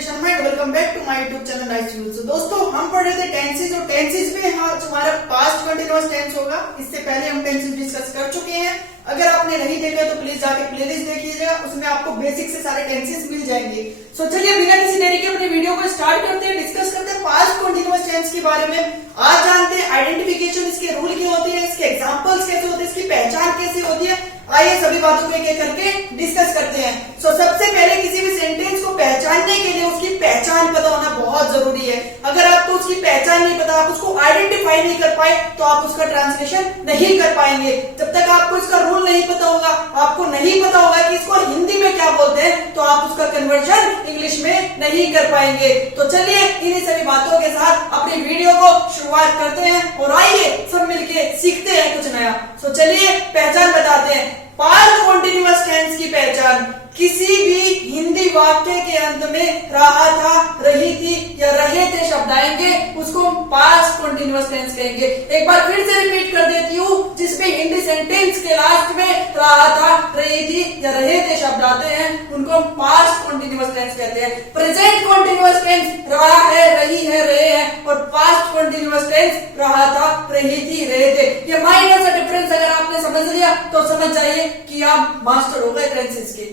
Suresh Sharma and welcome back to my YouTube channel nice news. तो दोस्तों हम पढ़ रहे थे टेंसेज और टेंसेज में हमारा पास्ट कंटिन्यूअस टेंस होगा। इससे पहले हम टेंसेज डिस्कस कर चुके हैं। अगर आपने नहीं देखा तो प्लीज जाके प्लेलिस्ट देखिएगा, उसमें आपको बेसिक से सारे टेंसेज मिल जाएंगे। सो चलिए बिना किसी देरी के अपने वीडियो को स्टार्ट करते हैं, डिस्कस करते हैं पास्ट कंटिन्यूअस टेंस के बारे में। आज जानते हैं आइडेंटिफिकेशन, इसके रूल क्या होते हैं, इसके एग्जांपल्स कैसे होते हैं, इसकी पहचान कैसे होती है। आइए सभी बातों को एक-एक करके डिस्कस करते हैं। सो सबसे पहले किसी भी सेंटेंस को पहचानने के लिए उसकी पहचान पता होना बहुत जरूरी है। अगर आपको उसकी पहचान नहीं पता, आप उसको आइडेंटिफाई नहीं कर पाए तो आप उसका ट्रांसलेशन नहीं कर पाएंगे। जब तक आपको इसका रूल नहीं पता होगा, आपको नहीं पता होगा कि इसको हिंदी में क्या बोलते हैं, तो आप उसका कन्वर्जन इंग्लिश में नहीं कर पाएंगे। तो चलिए इन्हीं सभी बातों के साथ अपनी वीडियो को शुरुआत करते हैं और आइए सब मिलके सीखते हैं कुछ नया। तो चलिए पहचान बताते हैं। पास्ट कंटिन्यूअस टेंस की पहचान, किसी भी हिंदी वाक्य के अंत में रहा था, रही थी या रहे थे शब्द आएंगे, उसको हम पास्ट कंटिन्यूअस टेंस कहेंगे। एक बार फिर से रिपीट कर देती हूँ, जिसमें हिंदी सेंटेंस के लास्ट में रहा था, रही थी या रहे थे शब्द आते हैं, उनको हम पास्ट कंटिन्यूअस टेंस कहते हैं। प्रेजेंट कंटिन्यूअस टेंस रहा है, रही है, रहे हैं, और पास्ट कंटिन्यूअस टेंस रहा था, रही थी, रहे थे। ये माइनर सा डिफरेंस अगर आपने समझ लिया तो समझ जाइए कि आप मास्टर हो गए टेंसेस के।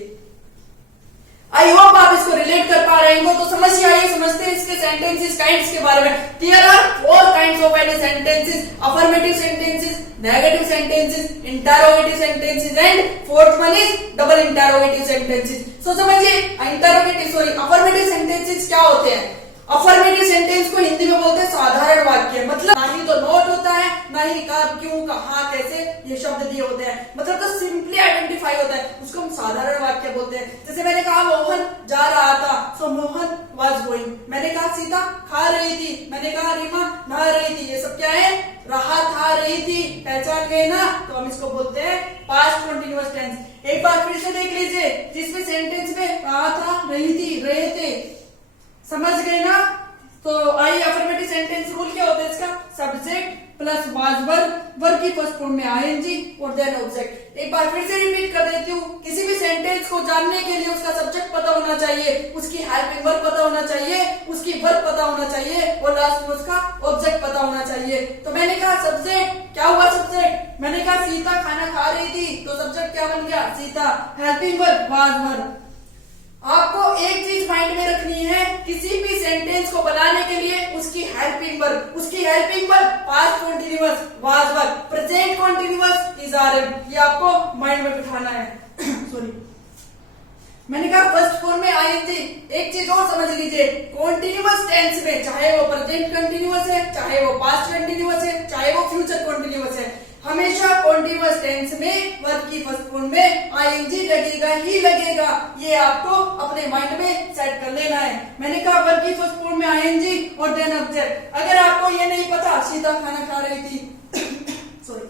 आई होप आप इसको रिलेट कर पा रहे हो। तो समझिए, आइए समझते हैं इसके सेंटेंसेस काइंड्स के बारे में। There are 4 kinds of any sentences: affirmative sentences, negative sentences, interrogative sentences and fourth one is double interrogative sentences. So समझिए, अफर्मेटिव सेंटेंसेस क्या होते हैं। अफर्मेटिव सेंटेंस को हिंदी में बोलते हैं साधारण वाक्य, मतलब ना ही तो नोट होता है, ना ही कब, क्यों, कहां, कैसे ये शब्द दिए होते हैं, मतलब तो सिंपली आइडेंटिफाई होता है, उसको हम साधारण वाक्य बोलते हैं। जैसे मैंने कहा मोहन जा रहा था, सो मोहन वाज गोइंग। मैंने कहा सीता खा रही थी, मैंने कहा रीमा नहा रही थी। ये सब क्या है, रहा था, रही थी। पहचान गए ना, तो हम इसको बोलते हैं पास्ट कंटिन्यूअस टेंस। एक बार फिर से देख लीजिए, जिसमें सेंटेंस में रहा था, रही थी, रहे थे, समझ गए ना। तो आइए अफर्मेटिव सेंटेंस रूल क्या होता है इसका, सब्जेक्ट प्लस वाज वर्ब की फर्स्ट फॉर्म में आईएनजी और देन ऑब्जेक्ट। एक बार फिर से रिपीट कर देती हूँ, किसी भी सेंटेंस को जानने के लिए उसका सब्जेक्ट पता होना चाहिए, उसकी हेल्पिंग वर्ब पता होना चाहिए, उसकी वर्ब पता होना चाहिए और लास्ट में उसका ऑब्जेक्ट पता होना चाहिए। तो मैंने कहा सब्जेक्ट, क्या हुआ सब्जेक्ट, मैंने कहा सीता खाना खा रही थी, तो सब्जेक्ट क्या बन गया, Sita. Helping verb was verb. आपको एक चीज माइंड में रखनी है, किसी भी सेंटेंस को बनाने के लिए उसकी helping verb, past continuous was verb, present continuous is RM. ये आपको माइंड में बिठाना है। सॉरी, मैंने कहा फर्स्ट फॉर्म में आईएनजी। एक चीज और समझ लीजिए, कॉन्टिन्यूअस टेंस में चाहे वो प्रेजेंट कंटिन्यूअस है, चाहे वो पास्ट कंटिन्यूअस है, चाहे वो फ्यूचर कंटिन्यूअस है, हमेशा कॉन्टिन्यूअस टेंस में वर्ब की फर्स्ट फॉर्म में आईएनजी लगेगा ही लगेगा। ये आपको अपने माइंड में सेट कर लेना है। मैंने कहा वर्ब की फर्स्ट फॉर्म में आईएनजी और देन ऑब्जेक्ट। अगर आपको ये नहीं पता सीता खाना खा रही थी सॉरी,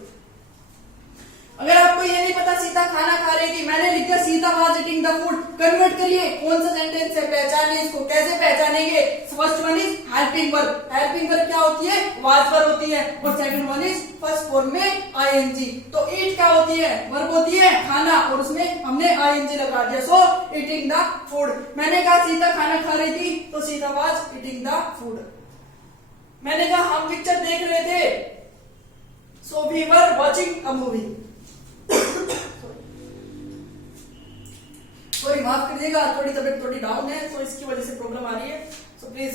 अगर आपको ये नहीं पता सीता खाना खा रही थी, मैंने लिख दिया Sita was eating the food, convert करिए कौन सा सेंटेंस है, पहचानिए इसको। कैसे पहचानेंगे, first one is helping verb. Helping verb क्या होती है, वाज वर्ब होती है, और second one is first form में आईएनजी। तो ईट क्या होती है, वर्ब होती है खाना, और उसमें हमने आईएनजी लगा दिया, सो ईटिंग द फूड। मैंने कहा सीता खाना खा रही थी, तो Sita was eating the food. मैंने कहा हम पिक्चर देख रहे थे, so we were watching a movie. Sorry माफ करिएगा, थोड़ी तबीयत थोड़ी डाउन है, तो इसकी वजह से प्रॉब्लम आ रही है, सो प्लीज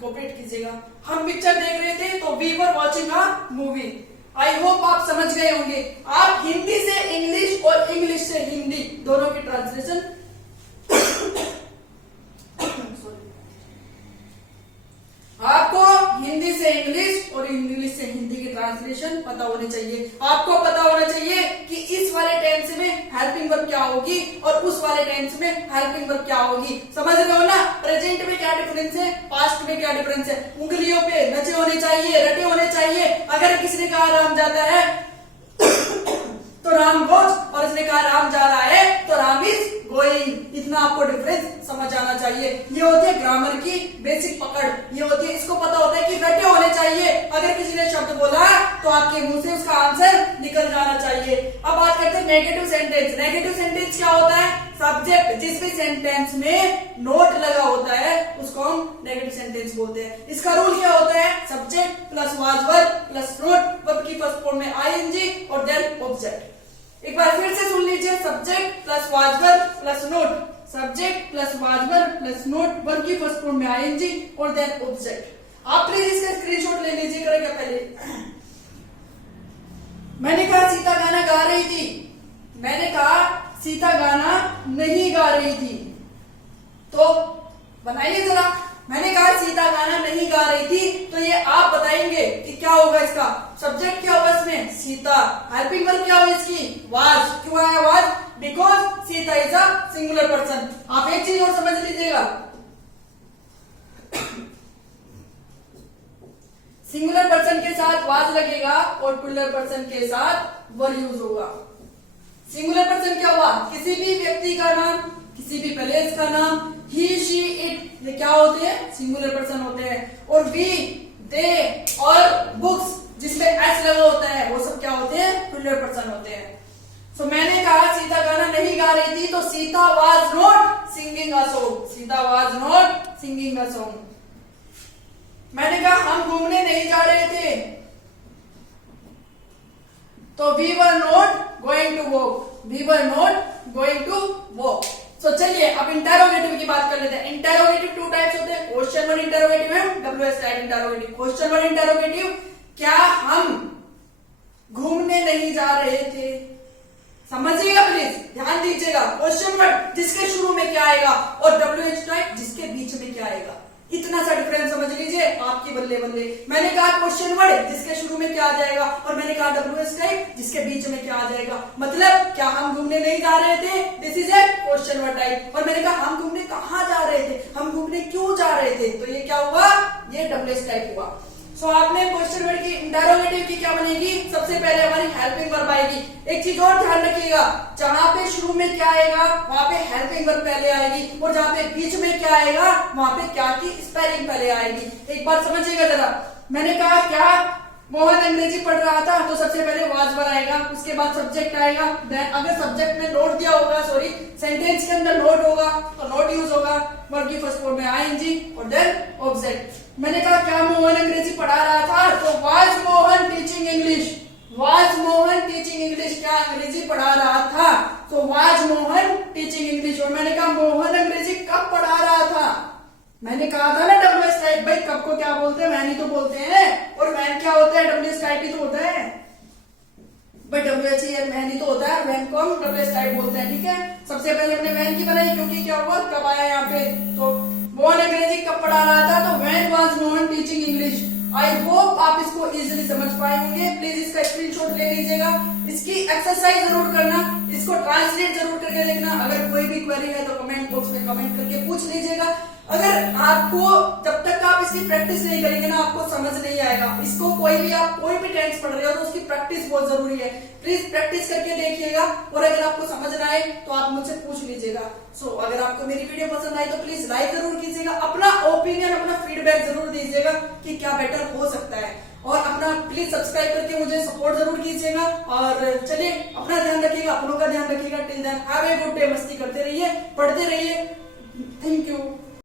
कोऑपरेट कीजिएगा। हम पिक्चर देख रहे थे, तो we were watching a movie. I hope आप समझ गए होंगे। आप हिंदी से इंग्लिश और इंग्लिश से हिंदी दोनों की ट्रांसलेशन आपको हिंदी से इंग्लिश और इंग्लिश से हिंदी की ट्रांसलेशन पता होनी चाहिए। आपको पता होना चाहिए कि इस वाले टेंस में हेल्पिंग वर्ब क्या होगी और उस वाले टेंस में हेल्पिंग वर्ब क्या होगी। समझ रहे हो ना, प्रेजेंट में क्या डिफरेंस है, पास्ट में क्या डिफरेंस है। उंगलियों पे नचे होने चाहिए, रटे होने चाहिए। अगर किसी ने कहा राम जाता है तो राम गोज, और इसने कहा राम जा रहा है तो राम इज गोइंग। इतना आपको डिफरेंस समझ आना चाहिए। ये होती है ग्रामर की बेसिक पकड़, ये होती है, इसको पता होता है कि रटे होने चाहिए। अगर किसी ने शब्द बोला तो आपके मुंह से उसका आंसर निकल जाना चाहिए। अब बात करते हैं नेगेटिव सेंटेंस। नेगेटिव सेंटेंस क्या होता है, सब्जेक्ट जिस भी सेंटेंस में नोट लगा होता है उसको हम नेगेटिव सेंटेंस बोलते हैं। इसका रूल क्या होता है, subject plus was verb plus note, verb की फर्स्ट फॉर्म में आईएनजी और देन ऑब्जेक्ट। एक बार फिर से सुन लीजिए, subject plus was verb plus note, subject plus was verb plus note, verb की फर्स्ट फॉर्म में आईएनजी और देन ऑब्जेक्ट। आप प्लीज इसका स्क्रीनशॉट ले लीजिए करेगा पहले। मैंने कहा सीता गाना गा रही थी, मैंने कहा सीता गाना नहीं गा रही थी, तो बनाइए जरा। मैंने कहा सीता गाना नहीं गा रही थी, तो ये आप बताएंगे कि क्या होगा इसका सब्जेक्ट, क्या होगा इसमें सीता, हेल्पिंग वर्ब क्या होगा इसकी वाज। क्यों आया was, because Sita is a singular person. आप एक चीज और समझ लीजिएगा, सिंगुलर पर्सन के साथ वाज लगेगा और प्लूरल पर्सन के साथ वर यूज होगा। सिंगुलर पर्सन क्या हुआ, किसी भी व्यक्ति का नाम, किसी भी प्लेस का नाम, ही शी इट, ये क्या होते हैं सिंगुलर पर्सन होते हैं। और वी दे और बुक्स जिसमें एस लगा होता है वो सब क्या होते हैं प्लूरल पर्सन होते हैं। सो मैंने कहा सीता गाना नहीं गा रही थी, तो Sita was not singing a song, Sita was not singing a song. मैंने कहा हम घूमने नहीं जा रहे थे, तो we were not going to walk, we were not going to walk. So चलिए अब इंटेरोगेटिव की बात कर लेते हैं। इंटेरोगेटिव टू टाइप्स होते हैं, क्वेश्चन वर्ड इंटेरोगेटिव है, WH type interrogative. Question word interrogative, क्या हम घूमने नहीं जा रहे थे, समझिएगा प्लीज ध्यान दीजिएगा। क्वेश्चन वर्ड जिसके शुरू में क्या आएगा और WH टाइप जिसके बीच में क्या आएगा, इतना सा डिफरेंस समझ लीजिए आपकी बल्ले बल्ले। मैंने कहा क्वेश्चन वर्ड जिसके शुरू में क्या आ जाएगा और मैंने कहा WH टाइप जिसके बीच में क्या आ जाएगा। मतलब क्या हम घूमने नहीं जा रहे थे, this is a question word type. और मैंने कहा हम घूमने कहाँ जा रहे थे, हम घूमने क्यों जा रहे थे, तो ये क्या हुआ, ये WH टाइप हुआ। सो आपने क्वेश्चन वर्ड की इंटेरोगेटिव की क्या बनेगी, सबसे पहले हमारी हेल्पिंग वर्ब आएगी। एक चीज और ध्यान रखिएगा, जहां पे शुरू में क्या आएगा वहां पे हेल्पिंग वर्ब पहले आएगी, और जहां पे बीच में क्या आएगा वहां पे क्या की स्पेलिंग पहले आएगी। एक बात समझिएगा जरा, मैंने कहा क्या मोहन अंग्रेजी पढ़ रहा था, तो सबसे पहले वाज वर्ब आएगा, उसके बाद सब्जेक्ट आएगा, देन अगर सब्जेक्ट में नोट दिया होगा, सॉरी सेंटेंस के अंदर नोट होगा तो नोट यूज होगा, वर्ब की फर्स्ट फॉर्म में आईएनजी और देन ऑब्जेक्ट। मैंने कहा क्या मोहन अंग्रेजी पढ़ा रहा था, तो was Mohan teaching English, was Mohan teaching English, क्या अंग्रेजी पढ़ा रहा था, तो वाज मोहन टीचिंग इंग्लिश। और मैंने कहा मोहन अंग्रेजी कब पढ़ा रहा था, मैंने कहा था ना WH टाइप, भाई कब को क्या बोलते हैं, वैन ही तो बोलते हैं, और वैन क्या होता है WH टाइप ही तो होता है भाई, WH वैन ही तो होता है, वैन को हम WH टाइप बोलते हैं। ठीक है, सबसे पहले हमने वैन की बनाई क्योंकि क्या हुआ कब आया यहाँ पे, तो मोहन अंग्रेजी कब पढ़ा रहा था, तो when was Mohan teaching English. I hope आप इसको इजीली समझ पाए होंगे। प्लीज इसका स्क्रीनशॉट ले लीजिएगा, इसकी एक्सरसाइज जरूर करना, इसको ट्रांसलेट जरूर करके देखना। अगर कोई भी क्वेरी है तो कमेंट बॉक्स में कमेंट करके पूछ लीजिएगा। अगर आपको जब तक आप इसकी प्रैक्टिस नहीं करेंगे ना आपको समझ नहीं आएगा। इसको कोई भी आप कोई भी टेंस पढ़ रहे हो तो उसकी प्रैक्टिस बहुत जरूरी है। प्लीज प्रैक्टिस करके देखिएगा, और अगर आपको समझ ना आए तो आप मुझसे पूछ लीजिएगा। सो अगर आपको मेरी वीडियो पसंद आई तो प्लीज लाइक जरूर कीजिएगा, अपना ओपिनियन अपना फीडबैक जरूर दीजिएगा कि क्या बेटर हो सकता है, और अपना प्लीज सब्सक्राइब करके मुझे सपोर्ट जरूर कीजिएगा। और चलिए अपना ध्यान रखिएगा, अपनों का ध्यान रखिएगा। Till then have a good day, मस्ती करते रहिए, पढ़ते रहिए। Thank you.